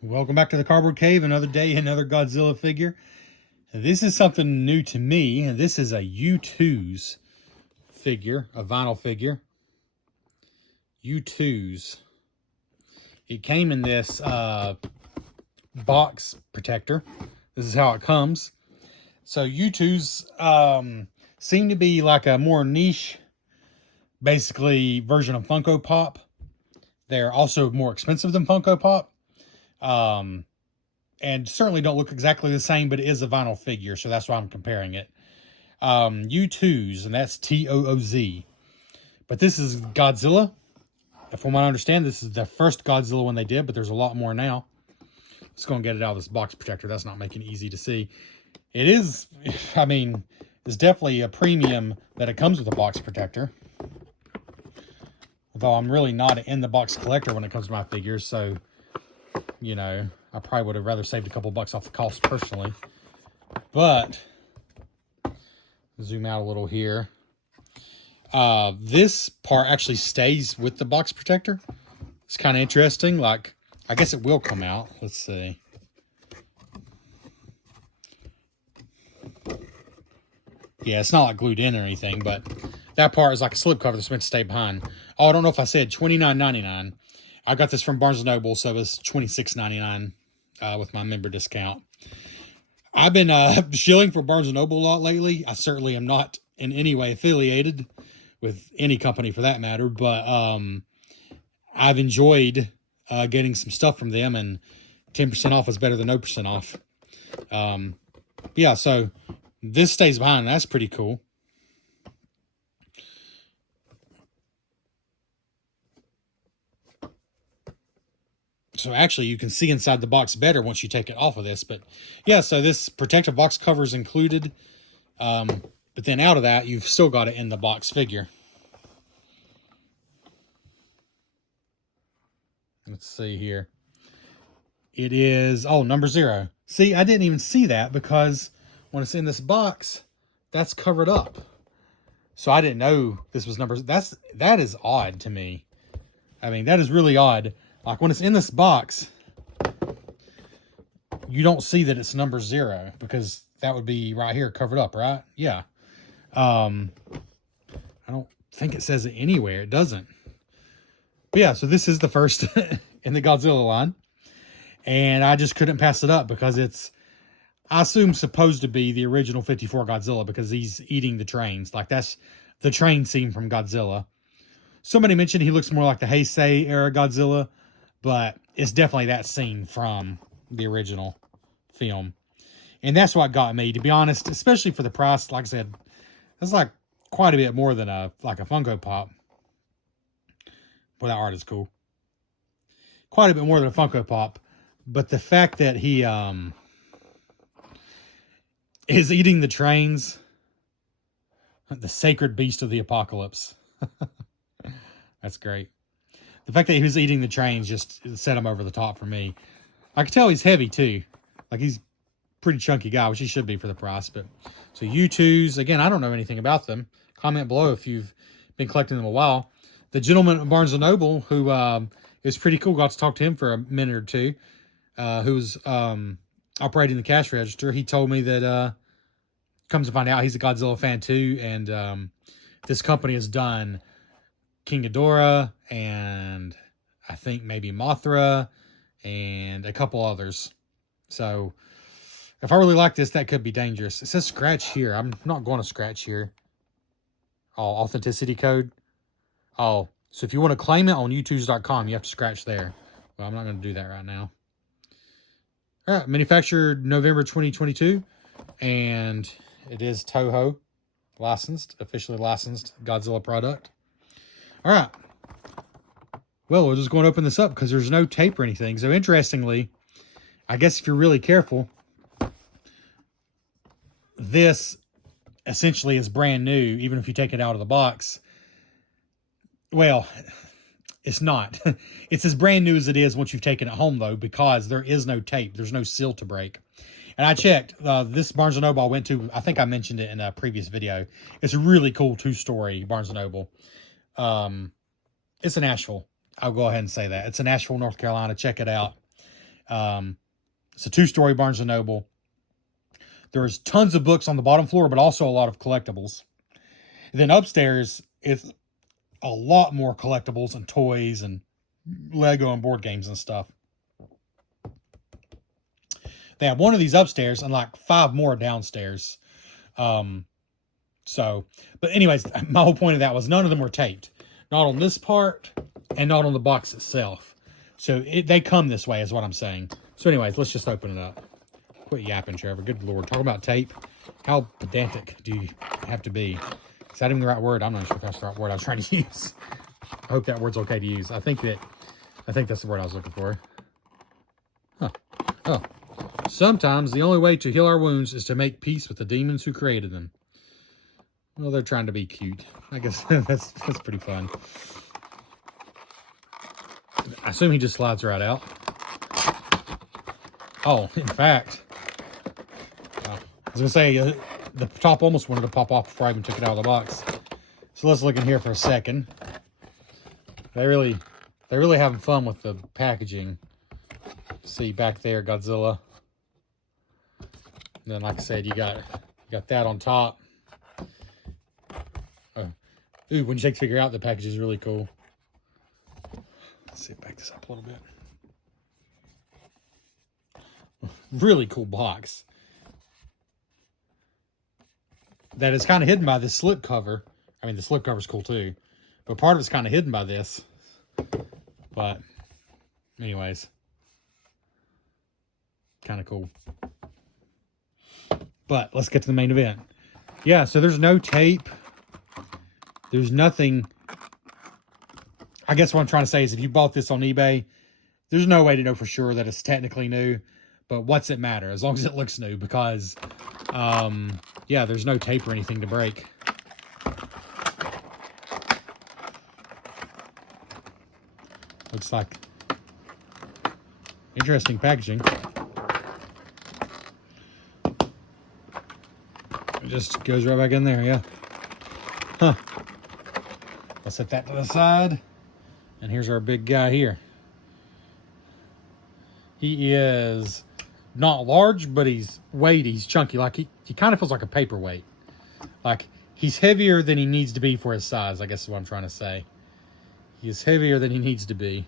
Welcome back to the Cardboard Cave. Another day, another Godzilla figure. This is something new to me. This is a You Tooz figure, a vinyl figure. You Tooz. It came in this box protector. This is how it comes. So You Tooz seem to be like a more niche, basically, version of Funko Pop. They're also more expensive than Funko Pop. And certainly don't look exactly the same, but it is a vinyl figure, so that's why I'm comparing it. You Tooz, and that's T-O-O-Z. But this is Godzilla. From what I understand, this is the first Godzilla one they did, but there's a lot more now. Let's go and get it out of this box protector. That's not making it easy to see. It is, I mean, it's definitely a premium that it comes with a box protector. Although I'm really not an in-the-box collector when it comes to my figures, so, you know, I probably would have rather saved a couple bucks off the cost personally. But, zoom out a little here. This part actually stays with the box protector. It's kind of interesting. Like, I guess it will come out. Let's see. Yeah, it's not like glued in or anything, but that part is like a slipcover that's meant to stay behind. Oh, I don't know if I said $29.99. I got this from Barnes & Noble, so it was $26.99 with my member discount. I've been shilling for Barnes & Noble a lot lately. I certainly am not in any way affiliated with any company for that matter, but I've enjoyed getting some stuff from them, and 10% off is better than no percent off. Yeah, so this stays behind. That's pretty cool. So actually, you can see inside the box better once you take it off of this. But yeah, so this protective box cover is included. But then out of that, you've still got it in the box figure. Let's see here. It is, oh, number 0. See, I didn't even see that because when it's in this box, that's covered up. So I didn't know this was number, that is odd to me. I mean, that is really odd. Like when it's in this box, you don't see that it's number 0 because that would be right here covered up, right? Yeah. I don't think it says it anywhere. It doesn't. But yeah, so this is the first in the Godzilla line. And I just couldn't pass it up because it's, I assume, supposed to be the original 54 Godzilla because he's eating the trains. Like that's the train scene from Godzilla. Somebody mentioned he looks more like the Heisei era Godzilla, but it's definitely that scene from the original film. And that's what got me, to be honest, especially for the price. Like I said, that's like quite a bit more than a Funko Pop. Well, that art is cool. Quite a bit more than a Funko Pop. But the fact that he is eating the trains, the sacred beast of the apocalypse. That's great. The fact that he was eating the trains just set him over the top for me. I can tell he's heavy too. Like he's a pretty chunky guy, which he should be for the price. But so You Tooz, again, I don't know anything about them. Comment below if you've been collecting them a while. The gentleman at Barnes & Noble who is pretty cool, got to talk to him for a minute or two, who was operating the cash register. He told me that comes to find out he's a Godzilla fan too, and this company has done King Ghidorah, and I think maybe Mothra, and a couple others. So, if I really like this, that could be dangerous. It says scratch here. I'm not going to scratch here. Oh, authenticity code. Oh, so if you want to claim it on youtooz.com, you have to scratch there. Well, I'm not going to do that right now. All right, manufactured November 2022, and it is Toho licensed, officially licensed Godzilla product. All right. Well, we're just going to open this up because there's no tape or anything. So interestingly, I guess if you're really careful, this essentially is brand new, even if you take it out of the box. Well, it's not. It's as brand new as it is once you've taken it home, though, because there is no tape. There's no seal to break. And I checked. This Barnes & Noble I went to, I think I mentioned it in a previous video. It's a really cool 2-story Barnes & Noble. It's in Asheville. I'll go ahead and say that. It's in Asheville, North Carolina. Check it out. It's a 2-story Barnes & Noble. There's tons of books on the bottom floor, but also a lot of collectibles. And then upstairs is a lot more collectibles and toys and Lego and board games and stuff. They have one of these upstairs and like 5 more downstairs. But anyways, my whole point of that was none of them were taped. Not on this part and not on the box itself. So they come this way is what I'm saying. So anyways, let's just open it up. Quit yapping, Trevor. Good Lord. Talking about tape. How pedantic do you have to be? Is that even the right word? I'm not sure if that's the right word I was trying to use. I hope that word's okay to use. I think that's the word I was looking for. Huh. Oh. Sometimes the only way to heal our wounds is to make peace with the demons who created them. Well, they're trying to be cute. I guess that's pretty fun. I assume he just slides right out. Oh, in fact, I was going to say, the top almost wanted to pop off before I even took it out of the box. So let's look in here for a second. They're really having fun with the packaging. See back there, Godzilla. And then, like I said, you got that on top. Ooh, when you take the figure out, the package is really cool. Let's see, back this up a little bit. Really cool box. That is kind of hidden by this slip cover. I mean, the slip cover is cool too. But part of it's kind of hidden by this. But, anyways. Kind of cool. But, let's get to the main event. Yeah, so there's no tape. There's nothing. I guess what I'm trying to say is if you bought this on eBay, there's no way to know for sure that it's technically new. But what's it matter? As long as it looks new. Because, yeah, there's no tape or anything to break. Looks like interesting packaging. It just goes right back in there, yeah. Huh. I'll set that to the side. And here's our big guy here. He is not large, but he's weighty, he's chunky. Like he kind of feels like a paperweight. Like he's heavier than he needs to be for his size, I guess is what I'm trying to say. He is heavier than he needs to be.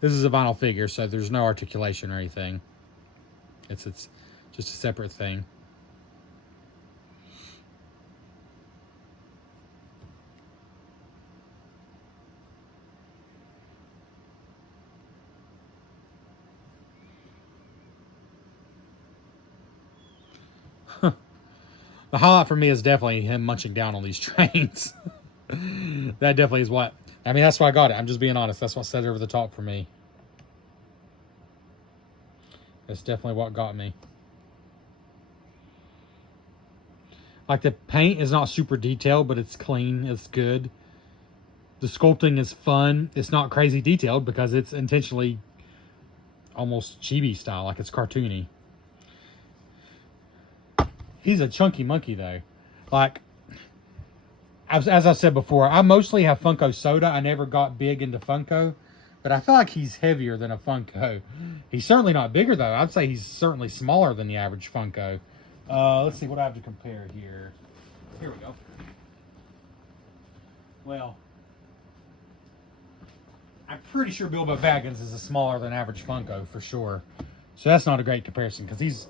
This is a vinyl figure, so there's no articulation or anything. It's just a separate thing. The highlight for me is definitely him munching down on these trains. That definitely is what... I mean, that's why I got it. I'm just being honest. That's what set it over the top for me. That's definitely what got me. Like, the paint is not super detailed, but it's clean. It's good. The sculpting is fun. It's not crazy detailed because it's intentionally almost chibi style. Like, it's cartoony. He's a chunky monkey, though. Like, as I said before, I mostly have Funko Soda. I never got big into Funko. But I feel like he's heavier than a Funko. He's certainly not bigger, though. I'd say he's certainly smaller than the average Funko. Let's see what I have to compare here. Here we go. Well, I'm pretty sure Bilbo Baggins is a smaller than average Funko, for sure. So that's not a great comparison, because he's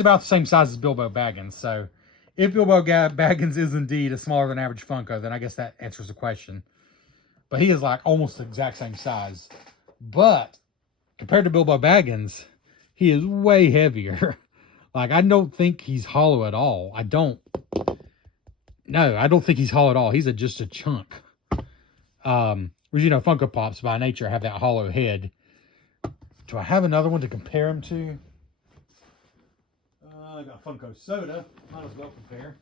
about the same size as Bilbo Baggins. So if Bilbo Baggins is indeed a smaller than average Funko, then I guess that answers the question. But he is like almost the exact same size. But compared to Bilbo Baggins, he is way heavier. Like, I don't think he's hollow at all. I don't think he's hollow at all. He's just a chunk. Which, you know, Funko Pops by nature have that hollow head. Do I have another one to compare him to? I got Funko Soda. Might as well compare.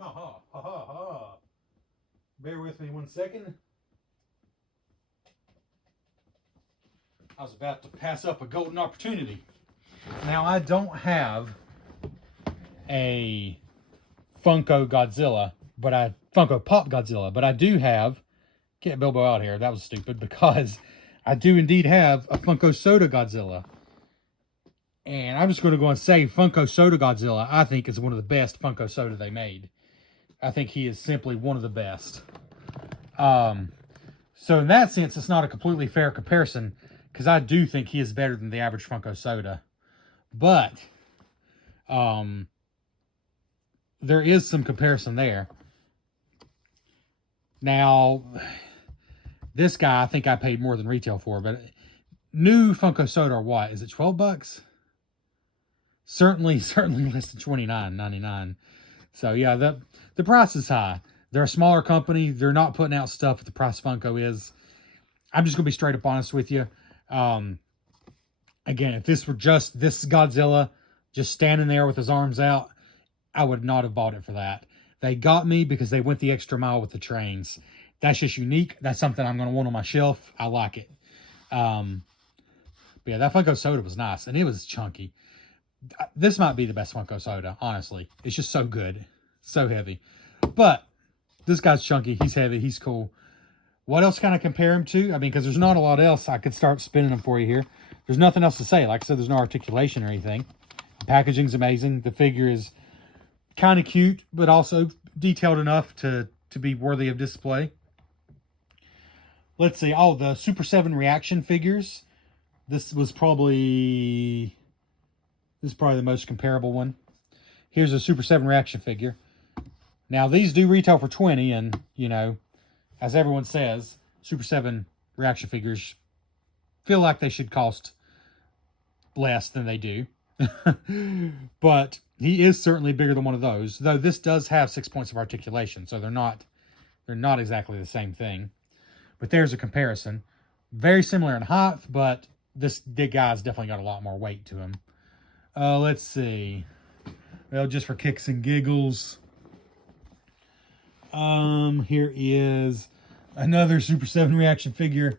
Ha. Bear with me 1 second. I was about to pass up a golden opportunity. Now, I don't have a Funko Godzilla, Funko Pop Godzilla, but I do have, get Bilbo out here, that was stupid, because I do indeed have a Funko Soda Godzilla. And I'm just going to go and say Funko Soda Godzilla, I think, is one of the best Funko Soda they made. I think he is simply one of the best. So in that sense, it's not a completely fair comparison, because I do think he is better than the average Funko Soda. But there is some comparison there. Now, this guy, I think I paid more than retail for, but new Funko Soda are what? Is it 12 bucks? Certainly less than $29.99. So yeah, the price is high. They're a smaller company. They're not putting out stuff at the price Funko is. I'm just going to be straight up honest with you. Again, if this were just this Godzilla just standing there with his arms out, I would not have bought it for that. They got me because they went the extra mile with the trains. That's just unique. That's something I'm going to want on my shelf. I like it. But yeah, that Funko Soda was nice, and it was chunky. This might be the best Funko Soda, honestly. It's just so good. So heavy. But this guy's chunky. He's heavy. He's cool. What else can I compare him to? I mean, because there's not a lot else. I could start spinning them for you here. There's nothing else to say. Like I said, there's no articulation or anything. The packaging's amazing. The figure is kind of cute, but also detailed enough to be worthy of display. Let's see. Oh, the Super 7 reaction figures. This is probably the most comparable one. Here's a Super 7 reaction figure. Now, these do retail for $20, and, you know, as everyone says, Super 7 reaction figures feel like they should cost less than they do. But he is certainly bigger than one of those, though this does have 6 points of articulation, so they're not exactly the same thing. But there's a comparison. Very similar in height, but this big guy's definitely got a lot more weight to him. Let's see. Well, just for kicks and giggles. Here is another Super 7 reaction figure.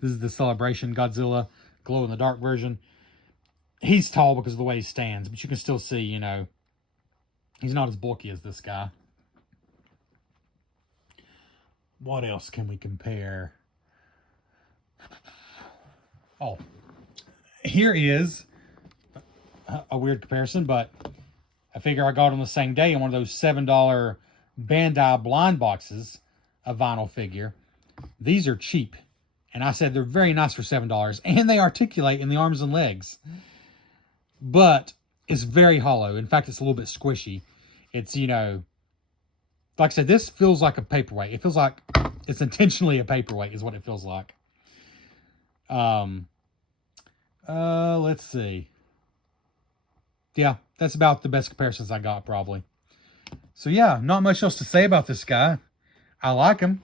This is the Celebration Godzilla glow-in-the-dark version. He's tall because of the way he stands, but you can still see, you know, he's not as bulky as this guy. What else can we compare? Oh, here is a weird comparison, but I figure I got on the same day in one of those $7 Bandai blind boxes, a vinyl figure. These are cheap, and I said they're very nice for $7, and they articulate in the arms and legs. But it's very hollow. In fact, it's a little bit squishy. It's, you know, like I said, this feels like a paperweight. It feels like it's intentionally a paperweight is what it feels like. Let's see. Yeah, that's about the best comparisons I got, probably. So yeah, not much else to say about this guy. I like him.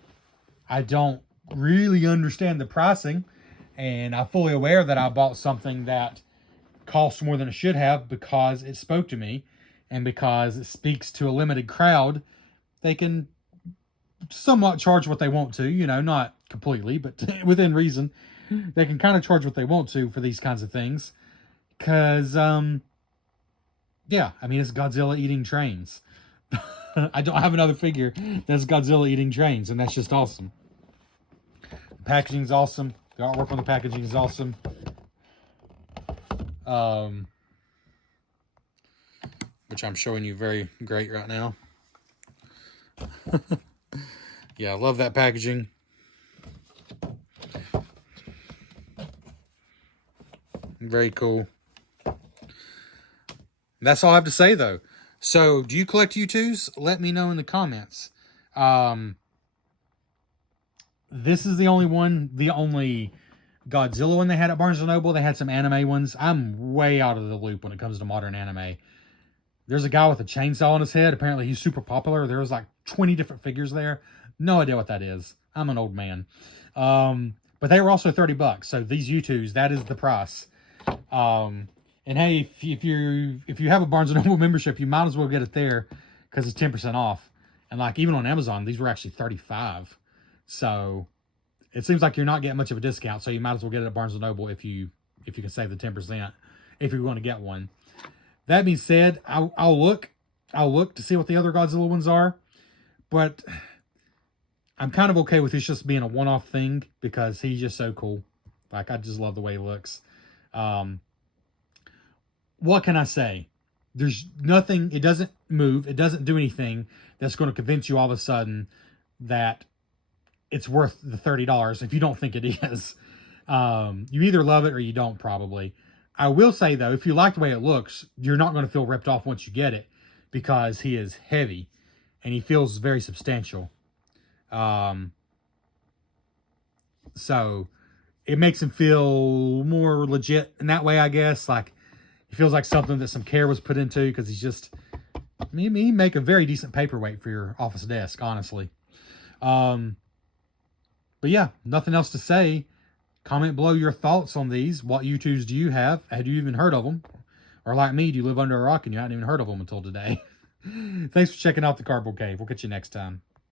I don't really understand the pricing, and I'm fully aware that I bought something that cost more than it should have because it spoke to me, and because it speaks to a limited crowd. They can somewhat charge what they want to, you know, not completely, but within reason. They can kind of charge what they want to for these kinds of things. Because, yeah, I mean, it's Godzilla eating trains. I don't have another figure that's Godzilla eating trains, and that's just awesome. The packaging's awesome. The artwork on the packaging is awesome. Which I'm showing you very great right now. Yeah, I love that packaging. Very cool. That's all I have to say, though. So, do you collect You Tooz? Let me know in the comments. This is the only Godzilla one they had at Barnes & Noble. They had some anime ones. I'm way out of the loop when it comes to modern anime. There's a guy with a chainsaw on his head. Apparently, he's super popular. There was like 20 different figures there. No idea what that is. I'm an old man. But they were also 30 bucks. So these You Tooz, that is the price. And hey, if you have a Barnes & Noble membership, you might as well get it there because it's 10% off. And like even on Amazon, these were actually $35. So it seems like you're not getting much of a discount. So you might as well get it at Barnes & Noble if you can save the 10% if you're going to get one. That being said, I'll look to see what the other Godzilla ones are, but I'm kind of okay with this just being a one-off thing because he's just so cool. Like, I just love the way he looks. What can I say? There's nothing, it doesn't move, it doesn't do anything that's going to convince you all of a sudden that it's worth the $30 if you don't think it is. You either love it or you don't, probably. I will say, though, if you like the way it looks, you're not going to feel ripped off once you get it because he is heavy and he feels very substantial. So it makes him feel more legit in that way, I guess. Like, he feels like something that some care was put into because he's just, he make a very decent paperweight for your office desk, honestly. But yeah, nothing else to say. Comment below your thoughts on these. What You Tooz do you have? Had you even heard of them? Or like me, do you live under a rock and you hadn't even heard of them until today? Thanks for checking out the Cardboard Cave. We'll catch you next time.